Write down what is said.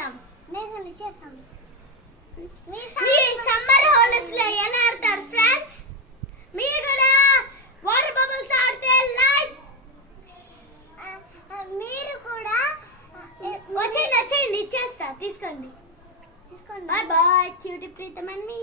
ఆడుతున్నాం మేము చేస్తాం సమ్మర్ హాలిడేస్ ఎలా ఆడతారు ఫ్రెండ్స్? మీరు కూడా వాటర్ బబుల్స్ ఆడితే లైక్ మీరు కూడా వచ్చేయండి వచ్చేయండి ఇచ్చేస్తా. తీసుకోండి. తీసుకోండి. Bye bye cutie Pritam and me.